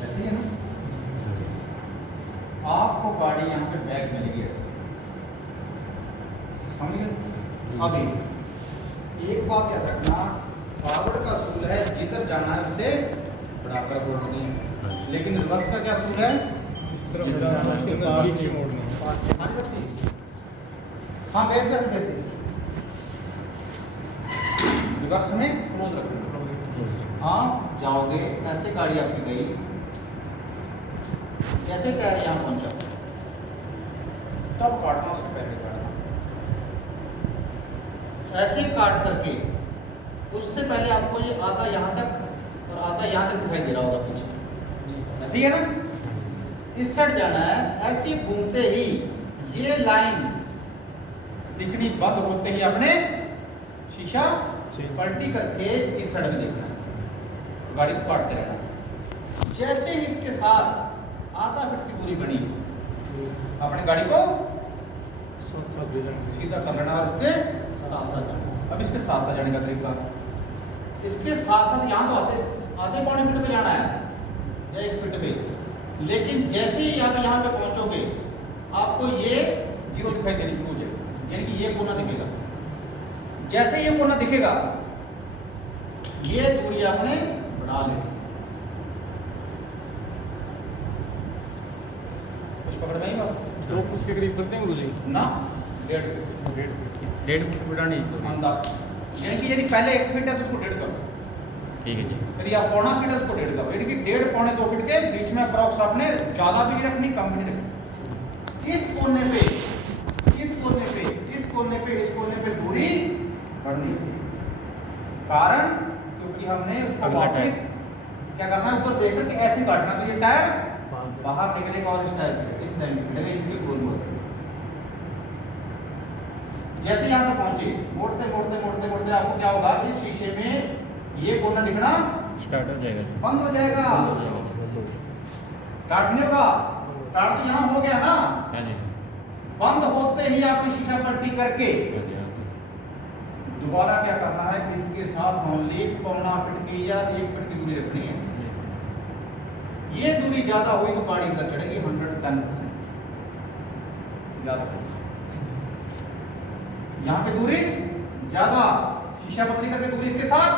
ऐसे ही है ना। आपको गाड़ी यहाँ पे बैग मिलेगी ऐसे, समझ गए। अभी एक बात याद रखना, फॉरवर्ड का असूल है जिधर जाना है उसे बढ़ाकर बोलनी है, लेकिन रिवर्स का क्या असूल है? उसके पास नीचे मोड़ना। मान सकती। हाँ बैठ जा, बैठ जा। रिवर्स में क्लोज रखना। हाँ जाओगे ऐसे, गाड़ी आपकी गई, जैसे टायर यहाँ पहुंचा तब काटना, उससे पहले काटना। ऐसे काट करके उससे पहले आपको ये आधा यहाँ तक और आधा यहाँ तक दिखाई दे रहा होगा पीछे, ऐसे ही है ना। इस साइड जाना है, ऐसे घूमते ही ये लाइन दिखनी बंद होते ही अपने शीशा पलटी करके इस साइड में देखना है, गाड़ी को काटते रहना। जैसे ही इसके साथ आधा फीट की दूरी बनी, अपने गाड़ी को सीधा कर लेना और इसके साथ साथ जाना। अब इसके साथ साथ जाने का तरीका, इसके साथ साथ यहाँ तो आधे पौने फीट पे जाना है या 1 फीट पे, लेकिन जैसे ही यहाँ पे पहुंचोगे आपको ये जीरो दिखाई देनी शुरू हो जाएगी, यानी कि ये कोना दिखेगा। जैसे ये कोना दिखेगा ये दूरी आपने बढ़ा लेनी। कुछ पकड़ में ही बात 2 फुट के करीब करते हैं गुरुजी ना, 1.5 फुट बढ़ानी है तो अंदाज, यानी कि यदि पहले 1 फीट है तो उसको 1.5 करो, ठीक है जी। यदि आप पौना फीट है उसको 1.5 करो, यानी कि 1.5 पौने 2 फीट के बीच में अप्रॉक्स आपने ज्यादा भी रखनी, कम भी रखनी। इस कोने पे इस कोने पे इस कोने पे इस कोने पे दूरी बढ़नी चाहिए, कारण क्योंकि हमने उसको वापस क्या करना है, ऊपर देखकर कि ऐसे काटना, तो ये टायर बाहर निकलेगा और इस टायर पे इस लाइन पे मिलेगा, इसकी क्लोज होता है। जैसे यहाँ पे पहुंचे, मोड़ते मोड़ते मोड़ते मोड़ते आपको क्या होगा, इस शीशे में ये कोना दिखना स्टार्ट हो जाएगा, बंद हो जाएगा। स्टार्ट नहीं होगा, स्टार्ट तो यहाँ हो गया ना, बंद होते ही आपने शीशा पलटी करके दोबारा क्या करना है, इसके साथ ओनली पौना फीट की या 1 फीट की दूरी रखनी है। ये दूरी ज्यादा हुई तो गाड़ी अंदर चढ़ेगी 110%। यहाँ पे दूरी ज्यादा, शीशा पतली करके दूरी इसके साथ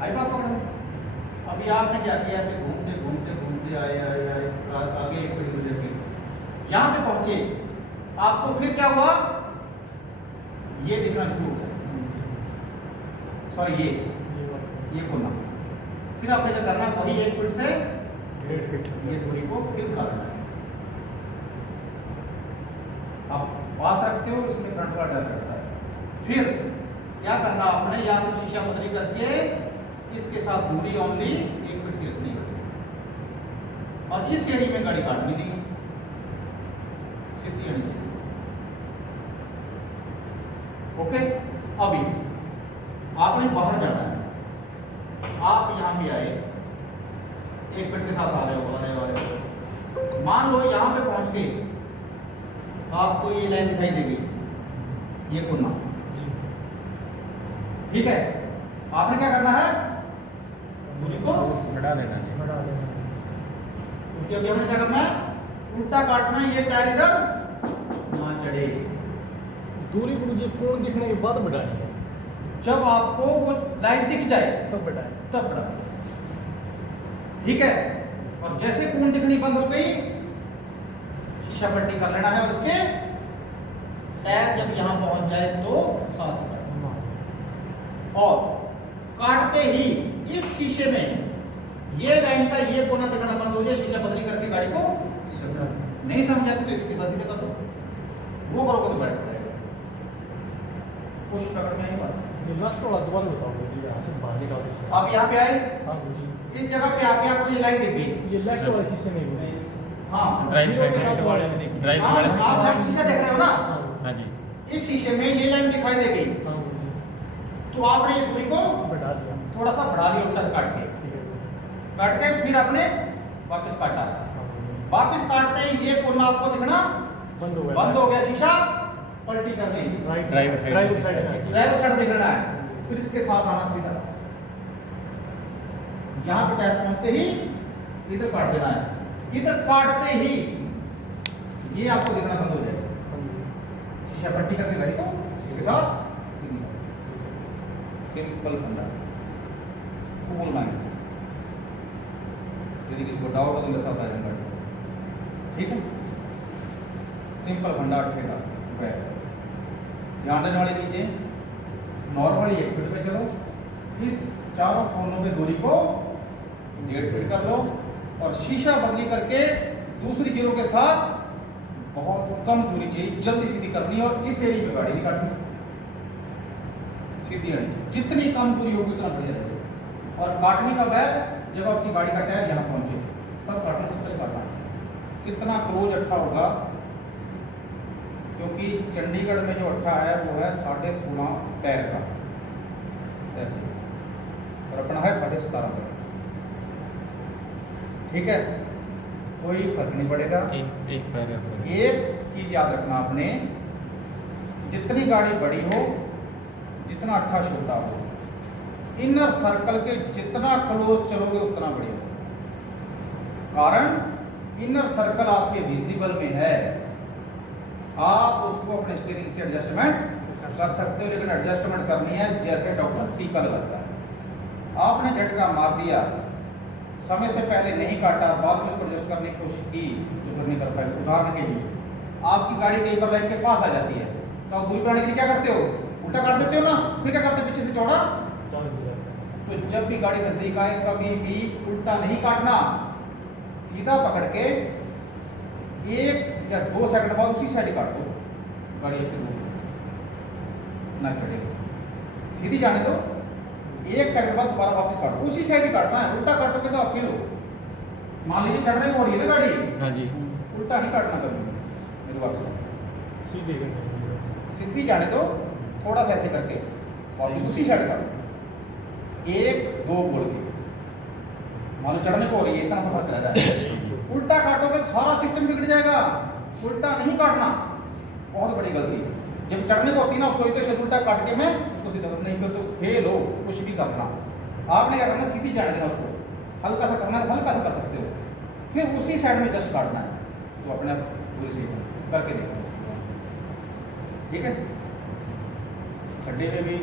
आई बात पकड़। अभी आपने क्या किया, ऐसे घूमते घूमते घूमते आए आए आए आगे 1 फीट दूरी रखी, यहाँ पे पहुंचे, आपको फिर क्या हुआ, ये दिखना शुरू हो गया, सॉरी ये कोना। फिर आपने क्या करना है, वही 1 फीट से 1.5 फीट ये दूरी को फिर बढ़ा देना है। आप पास रखते हो, इसमें फ्रंट वाला डर करता है। फिर क्या करना आपने, यहाँ से शीशा बदली करके इसके साथ दूरी ओनली 1 फीट की रखनी है और इस एरिया में गाड़ी काटनी नहीं, सीधी आनी चाहिए। ओके, अभी आपने बाहर जाना है, आप यहाँ पे आए, 1 फीट के साथ आ रहे हो, मान लो यहाँ पे पहुंच के आपको ये लाइन दिखाई देगी, ये कोना, ठीक है। आपने क्या करना है, दूरी को बढ़ा देना, क्योंकि अभी हमने क्या करना है, उल्टा काटना है, ये टायर इधर ना चढ़े। दूरी गुरुजी कोण दिखने के बाद बढ़ानी है, जब आपको वो लाइन दिख जाए तब बढ़ाए, तब बढ़ाना, ठीक है। और जैसे कोण दिखनी बंद हो गई, शीशा पलटी कर लेना है और उसके टायर जब यहां पहुंच जाए तो साथ में, और काटते ही इस शीशे में ये लाइन का ये कोना दिखना बंद हो जाए, शीशा बदली करके गाड़ी को नहीं समझ आती तो इसके साथ सीधे कर दो, वो करोगे तो बैठ जाएगा। कुछ पकड़ में आई बात। लास्ट थोड़ा दोबारा बताओ गुरुजी, यहाँ से बाहर निकाल दीजिए। आप यहाँ पे आए, हाँ गुरुजी, इस जगह पे आके आपको ये लाइन दिख गई, ये लेफ्ट वाले शीशे में गुरुजी, हाँ ड्राइव साइड वाले में देखिए, ड्राइव हाँ, वाले आप लेफ्ट शीशा देख रहे हो ना, हाँ जी, इस शीशे में ये लाइन दिखाई दे गई, हाँ गुरुजी, तो आपने ये दूरी को बढ़ा दिया, थोड़ा सा बढ़ा लिया, उल्टा से काट के, ठीक है, काट के फिर आपने वापस काटा, वापस काटते ही ये कोना आपको दिखना बंद हो गया, शीशा पलटी कर दी, ड्राइवर साइड ड्राइवर साइड दिख रहा है, फिर इसके साथ आना सीधा, यहाँ पे टायर पहुंचते ही इधर काट देना है, इधर काटते ही ये आपको दिखना बंद हो जाएगा। शीशा पट्टी करके गाड़ी को इसके साथ सिंपल फंडा, कूल माइंड से। यदि किसी को डाउट हो तो मेरे साथ आ जाएगा, ठीक है। सिंपल फंडा अट्ठेगा बैग। ध्यान देने वाली चीजें, नॉर्मली 1 फीट पे चलो, इस चारों कोनों पे दूरी को 1.5 फीट कर लो और शीशा बदली करके दूसरी जीरो के साथ बहुत कम दूरी चाहिए, जल्दी सीधी करनी है और इस एरिया पे गाड़ी नहीं काटनी, सीधी आनी चाहिए। जितनी कम दूरी होगी उतना बढ़िया रहेगा। और काटने का बैग जब आपकी गाड़ी का टायर यहाँ पहुंचे तब काटना, सिंपल काटना। कितना क्लोज अट्ठा होगा, क्योंकि चंडीगढ़ में जो अट्ठा है वो है 16.5 पैर का ऐसे, और अपना है 17.5 पैर, ठीक है। कोई फर्क नहीं पड़ेगा। एक पैर है। एक चीज याद रखना आपने, जितनी गाड़ी बड़ी हो, जितना अट्ठा छोटा हो, इनर सर्कल के जितना क्लोज चलोगे उतना बढ़िया। कारण इनर सर्कल आपके विजिबल में है, आप उसको अपने स्टीयरिंग से एडजस्टमेंट कर सकते हो, लेकिन एडजस्टमेंट करनी है जैसे डॉक्टर टीका लगाता है। आपने झटका मार दिया, समय से पहले नहीं काटा, बाद में उसको एडजस्ट करने की कोशिश की तो फिर नहीं कर पाए। उदाहरण के लिए आपकी गाड़ी कहीं पर लाइन के पास आ जाती है तो आप दूरी बनाने के लिए क्या करते हो, उल्टा काट देते हो ना, फिर क्या करते हो, पीछे से चौड़ा। तो जब भी गाड़ी नजदीक आए कभी भी उल्टा नहीं काटना, सीधा पकड़ के 1 या 2 सेकंड बाद उसी साइड काट दो, गाड़ी ना चढ़ेगी। सीधी जाने दो, 1 सेकंड बाद दोबारा वापस काटो, उसी साइड ही काटना है। उल्टा काटोगे तो आप फेल हो। मान लीजिए चढ़ने को हो रही है ना गाड़ी, हाँ जी, उल्टा नहीं काटना कभी, रिवर्स सीधी जाने दो, थोड़ा सा ऐसे करके वापस उसी साइड काटो, 1 2 बोल के। मान लो चढ़ने को हो रही है, इतना सा फर्क रह रहा है, उल्टा काटोगे सारा सिस्टम बिगड़ जाएगा। उल्टा नहीं काटना, बहुत बड़ी गलती। जब चढ़ने को होती है ना, आप सोचते हो उल्टा काट के मैं उसको सीधा, नहीं फिर तो फेल हो। कुछ भी करना, आपने क्या करना, सीधी जाने देना उसको, हल्का सा करना है तो हल्का सा कर सकते हो, फिर उसी साइड में जस्ट काटना है, तो अपने आप पूरी सही करके देखना, ठीक है। खड्डे में भी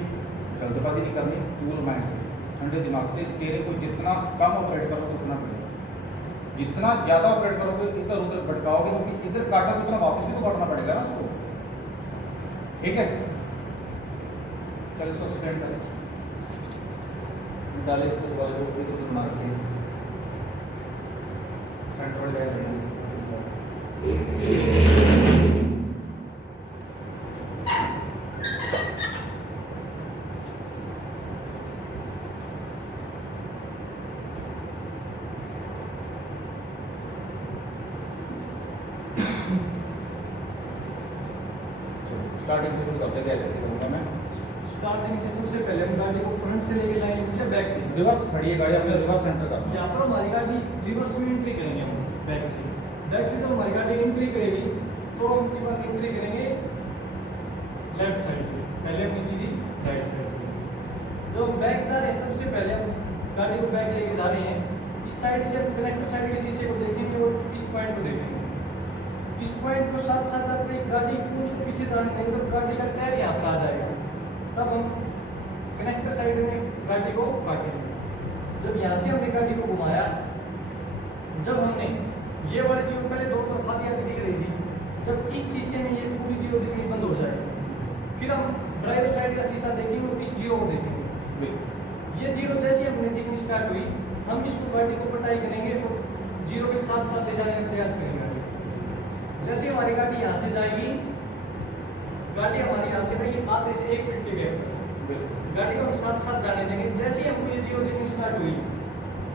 जल्दबाजी नहीं करनी, कूल माइंड से, ठंडे दिमाग से। स्टीयरिंग को जितना कम ऑपरेट करोगे उतना बढ़िया, जितना ज़्यादा ऑपरेट करोगे इधर उधर भटकाओगे, क्योंकि इधर काटोगे उतना वापस भी तो काटना पड़ेगा ना उसको, ठीक है। चल इसको स्टैंड करें, डाले इसको दोबारा जो इधर उधर मार के सेंटर पर जाएगा। स्टार्टिंग से शुरू करते हैं, ऐसे करूँगा मैं। स्टार्टिंग से सबसे पहले हम गाड़ी को फ्रंट से लेके जाएंगे, मुझे बैक से। रिवर्स खड़ी है गाड़ी, अपने रिवर्स सेंटर का। यहाँ पर हमारी गाड़ी रिवर्स में एंट्री करेंगे हम बैक से। बैक से जब हमारी गाड़ी एंट्री करेगी तो हम की बार एंट्री करेंगे लेफ्ट साइड से, पहले हमने की थी राइट साइड से। जब हम बैक जा रहे हैं, सबसे पहले हम गाड़ी को बैक लेके जा रहे हैं, इस साइड से हम कनेक्टर साइड के शीशे को देखेंगे और इस पॉइंट को देखेंगे। इस पॉइंट को साथ साथ जाते ही गाड़ी कुछ पीछे जाने देंगे। जब गाड़ी का टायर यहाँ पर आ जाएगा तब हम कनेक्टर साइड में गाड़ी को काटेंगे। जब यहाँ से हमने गाड़ी को घुमाया, जब हमने ये वाली जीरो पहले 2 तरफ आती दिख रही थी, जब इस शीशे में ये पूरी जीरो दिखनी बंद हो जाएगी, फिर हम ड्राइवर साइड का शीशा देखेंगे और इस जीरो को देखेंगे। ये जीरो जैसे हमने दिखनी स्टार्ट हुई, हम इसको गाड़ी को पटाई करेंगे तो जीरो के साथ साथ ले जाने का प्रयास करेंगे। जैसे हमारी गाड़ी यहाँ से जाएगी, गाड़ी हमारी यहाँ से नहीं आते से 1 फीट के गैप पर गाड़ी को हम साथ साथ जाने देंगे। जैसे ही हमको ये जीरो देखनी स्टार्ट हुई,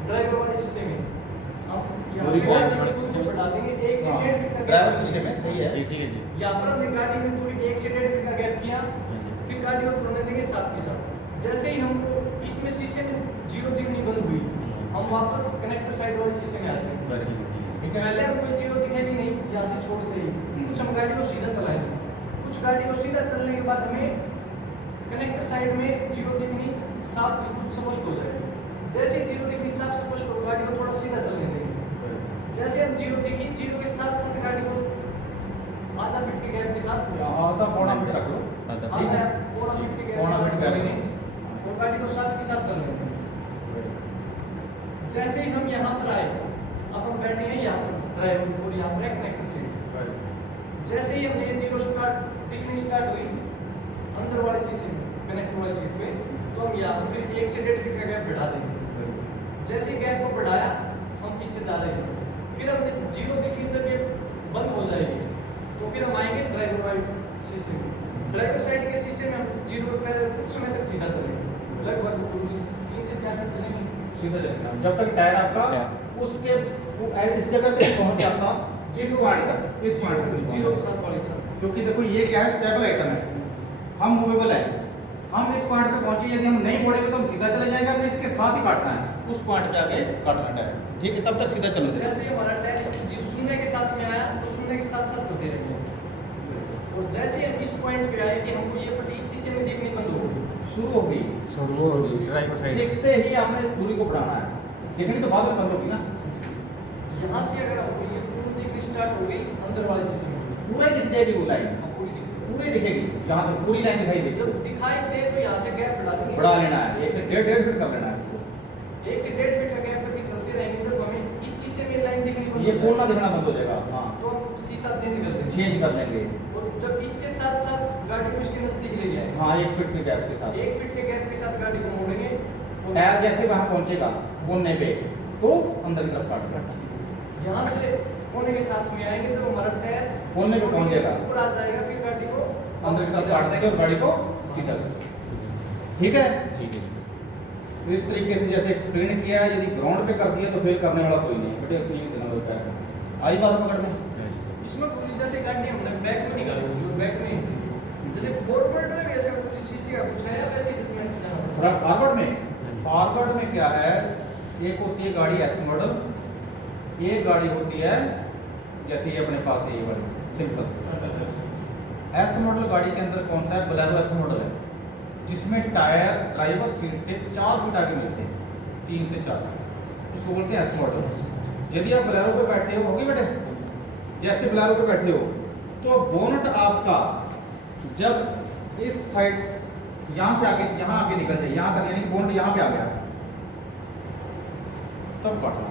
ड्राइवर वाले शीशे में हम यहाँ से गाड़ी को बढ़ा देंगे 1 से 1.5 फीट का ड्राइवर शीशे में, सही है, ठीक है जी। यहाँ पर हमने गाड़ी में दूरी 1 से 1.5 फीट का गैप किया, फिर गाड़ी को चलने देंगे साथ के साथ। जैसे ही हमको इसमें शीशे में जीरो दिखनी बंद हुई, हम वापस कनेक्टर साइड वाले शीशे में आ जाएंगे। पहले हमको ये जीरो दिखेगी नहीं, यहाँ से छोड़ते ही कुछ हम गाड़ी को सीधा चलाएंगे, कुछ गाड़ी को सीधा चलने के बाद हमें कनेक्टर साइड में जीरो दिखनी साफ बिल्कुल स्पष्ट हो जाएगी। जैसे ही जीरो दिखनी हिसाब से कुछ गाड़ी को थोड़ा सीधा चलने देंगे। जैसे हम जीरो देखिए, जीरो के साथ साथ गाड़ी को आधा फीट के गैप के साथ आधा पौना फीट रख लो, आधा ठीक है, पौना फीट के गैप पौना के फीट साथ गैप चलेंगे और गाड़ी को साथ के साथ चलने देंगे। जैसे ही हम यहाँ पर आए, अब हम बैठे हैं यहाँ पर ड्राइवर और यहाँ पर है कनेक्टर सीट। जैसे ही हमने ये जीरो स्टार्ट दिखनी स्टार्ट हुई अंदर वाले शीशे में, कनेक्टर वाले सीट पे, तो हम यहाँ पर फिर 1 से 1.5 फीट का गैप बढ़ा देंगे। जैसे गैप को बढ़ाया, हम पीछे जा रहे हैं, फिर हमने जीरो देखी, जब ये बंद हो जाएगी तो फिर हम आएंगे ड्राइवर वाइड शीशे में। ड्राइवर साइड के शीशे में हम जीरो पे कुछ समय तक सीधा चलेंगे, लगभग 3 से 4 फीट चलेंगे सीधा चलेगा जब तक टायर आपका उसके इस जगह पे पहुंच जाता, जिस पॉइंट तक, इस पॉइंट तक जीरो के साथ वाले साथ। क्योंकि देखो ये क्या है, स्टेबल आइटम है, हम मूवेबल है, हम इस पॉइंट पे पहुंचे, यदि हम नहीं मोड़ेंगे तो हम सीधा चले जाएंगे, हमने इसके साथ ही काटना है, उस पॉइंट पे आके काटना टायर, ठीक है, तब तक सीधा चलना चाहिए। जैसे हमारा टायर इसके शून्य के साथ में आया तो शून्य के साथ साथ चलते रहेंगे, और जैसे हम इस पॉइंट पे आए कि हमको ये पट्टी इस शीशे में दिखनी बंद हो गई, शुरू हो गई, ड्राइवर साइड दिखते ही आपने इस दूरी को बढ़ाना है, दिखनी तो बाद में बंद होगी ना, यहाँ से अगर हमको ये पूरी दिखनी स्टार्ट हो गई अंदर वाले शीशे में, पूरे दिख जाएगी वो लाइन, हम पूरी दिखेगी। पूरी दिखेगी, यहाँ तक पूरी लाइन दिखाई देगी, जब दिखाई दे तो यहाँ से गैप बढ़ा देंगे, बढ़ा लेना है, 1 से 1.5 फीट कर लेना है, 1 से 1.5 फीट का गैप करके चलते रहेंगे। जब हमें इस शीशे में लाइन दिखनी बंद ये हो कोना जाए, दिखना बंद हो जाएगा, हाँ, तो हम शीशा चेंज कर देंगे, चेंज कर लेंगे, और जब इसके साथ साथ गाड़ी को इसके नजदीक ले जाए, हाँ 1 फीट के गैप के साथ, 1 फीट के गैप के साथ गाड़ी को मोड़ेंगे और टायर जैसे वहां पहुंचेगा कोने पे तो अंदर की तरफ काट देना, यहाँ से कोने के साथ में आएंगे, जब हमारा टायर कोने पे पहुंच जाएगा, ऊपर आ जाएगा, फिर गाड़ी को अंदर की तरफ काट देंगे और गाड़ी को सीधा कर देंगे, ठीक है। ठीक है। तो इस तरीके से जैसे एक्सप्लेन किया है, यदि ग्राउंड पे कर दिया तो फेल करने वाला कोई नहीं, बेटे अपनी देना होता है, आई बात पकड़ में, इसमें पूरी जैसे गाड़ी हमने बैक में निकाली, जो बैक में जैसे फॉरवर्ड में भी ऐसा कुछ शीशे का कुछ है या वैसे जिसमें फॉरवर्ड में क्या है, एक होती है गाड़ी एस मॉडल, एक गाड़ी होती है जैसे ये अपने पास है ये वाली सिंपल एस मॉडल गाड़ी के अंदर कौन सा है, बोलेरो एस मॉडल है, जिसमें टायर ड्राइवर सीट से 4 फीट आगे मिलते हैं, 3 से 4, उसको बोलते हैं एस मॉडल। यदि आप बोलेरो पे बैठे हो, होगी बेटे, जैसे बोलेरो पे बैठे हो तो बोनट आपका जब इस साइड यहाँ से आगे, यहाँ आगे निकल जाए, यहाँ तक, यानी बोनट यहाँ पे आ गया, तब काटना।